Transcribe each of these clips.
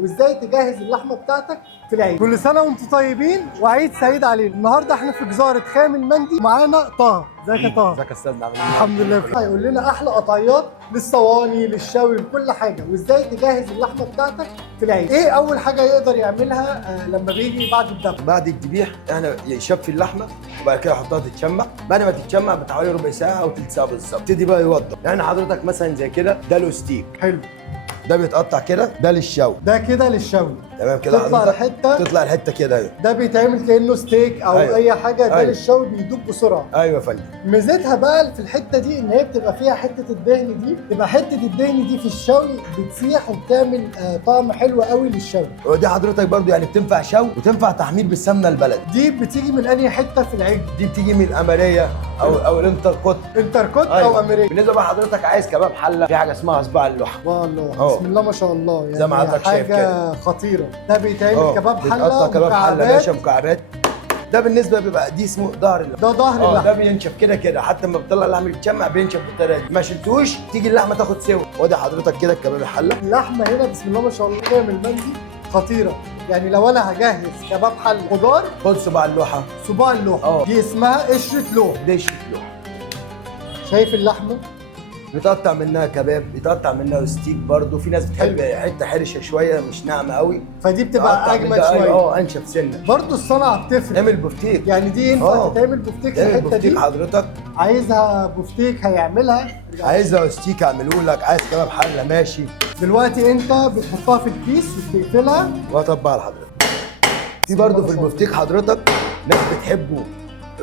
وازاي تجهز اللحمه بتاعتك في العيد. كل سنه وانتم طيبين وعيد سعيد علينا. النهارده احنا في جزاره خام المندي، معانا طه. ازيك يا طه؟ ازيك يا استاذ؟ عامل ايه؟ الحمد لله بخير. هيقول لنا احلى قطعيات للصواني للشوي لكل حاجه، وازاي تجهز اللحمه بتاعتك في العيد. ايه اول حاجه يقدر يعملها لما بيجي بعد الذبح؟ بعد الذبيح احنا يشفي اللحمه وبعد كده يحطها تتشمع. بعد ما تتشمع بتحوالي ربع ساعه او تلت ساعه بالظبط تبتدي بقى يوضب. يعني حضرتك مثلا زي كده ده له ستيك حلو، ده بيتقطع كده، ده للشوي، ده كده للشوي. تمام كده تطلع حضرتك؟ الحته، تطلع الحته كده. ايوه ده بيتعمل كانه ستيك او أيوة. اي حاجه. ده أيوة. للشوي بيدوب بسرعه. ايوه يا فندم. ميزتها بقى في الحته دي ان هي بتبقى فيها حته الدهن دي، تبقى حته الدهن دي في الشوي بتسيح وبتعمل طعم حلو قوي للشوي. ودي حضرتك برضو يعني بتنفع شوي وتنفع تحمير بالسمنه البلدي. دي بتيجي من انهي حته في العجل؟ دي بتيجي من الاماريه او الانتركوت. انتركوت أيوة. او امريكا. بالنسبه بقى حضرتك عايز كباب حله، في حاجه اسمها صباع اللحم. والله بسم الله ما شاء الله، يعني زي ما حضرتك شايف حاجه كده. خطيره. ده بيتعمل كباب حله، بيتقطع كباب حله مكعبات. باشا، مكعبات. ده بالنسبه بيبقى دي اسمه ظهر اللحم. ده ظهر ده اللحم. بينشف كده كده، حتى لما بتطلع اللحم يتشمع بينشف بالطريقه دي. ما شلتوش تيجي اللحمه تاخد سوا. وادي حضرتك كده الكباب الحله. اللحمه هنا بسم الله ما شاء الله جايه من المندي خطيره. يعني لو انا هجهز كباب حله خضار، خد صباع اللوحه. صباع اللوحه دي اسمها قشره لوح. دي شيك لوحه. شايف اللحمه؟ بيتقطع منها كباب، بيتقطع منها ستيك برضو. في ناس بتحب حته حرشه شويه مش ناعمه قوي، فدي بتبقى اجمد شويه. انشف سنه. برضو الصنعه بتفرق. تعمل بفتيك. يعني دي ينفع تتعمل بفتيك في الحته دي؟ بفتيك حضرتك عايزها بفتيك هيعملها. عايزها ستيك اعمله لك، عايز كباب حله ماشي. دلوقتي انت بتحطها في الكيس وبتقفلها واطبقها لحضرتك. في برضو في البفتيك حضرتك ناس بتحبه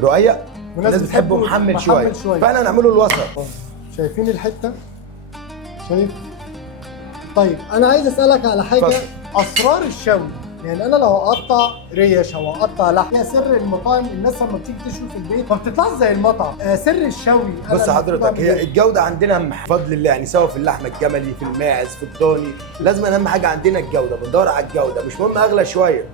رقيق وناس بتحبه محمل شويه، فاحنا هنعمله الوسط. شايفين الحته؟ شايف؟ طيب انا عايز اسالك على حاجه. اسرار الشوي، يعني انا لو اقطع ريش او اقطع لحم، هي سر المطاعم. الناس لما بتيجي تشوي في البيت ما بتطلعش زي المطعم. سر الشوي بص حضرتك، هي الجوده عندنا بفضل الله، يعني سواء في اللحمه الجملي، في الماعز، في الضاني، لازم اهم حاجه عندنا الجوده. بندور على الجوده، مش مهم اغلى شويه.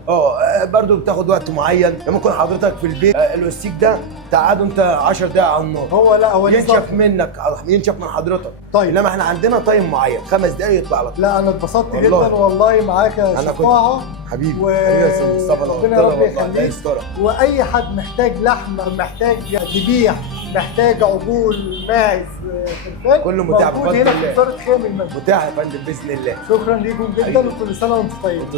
برضو بتاخد وقت معين. يعني ممكن حضرتك في البيت الاستيك ده تقعده انت 10 دقائق على النار، هو ينشف منك، ينشف من حضرتك. طيب انما احنا عندنا تايم معين 5 دقائق يطلع لك. لا انا اتبسطت جدا والله معاك يا شفاعه. حبيبي ربنا يا رب يخليك. واي حد محتاج لحمه، محتاج ذبيح، محتاج عجول، ماعز، خرفان، كله متاح موجود هنا في وزاره خام المندي. متاح يا فندم باذن الله. شكرا ليكم جدا وكل سنه وانتم طيبين.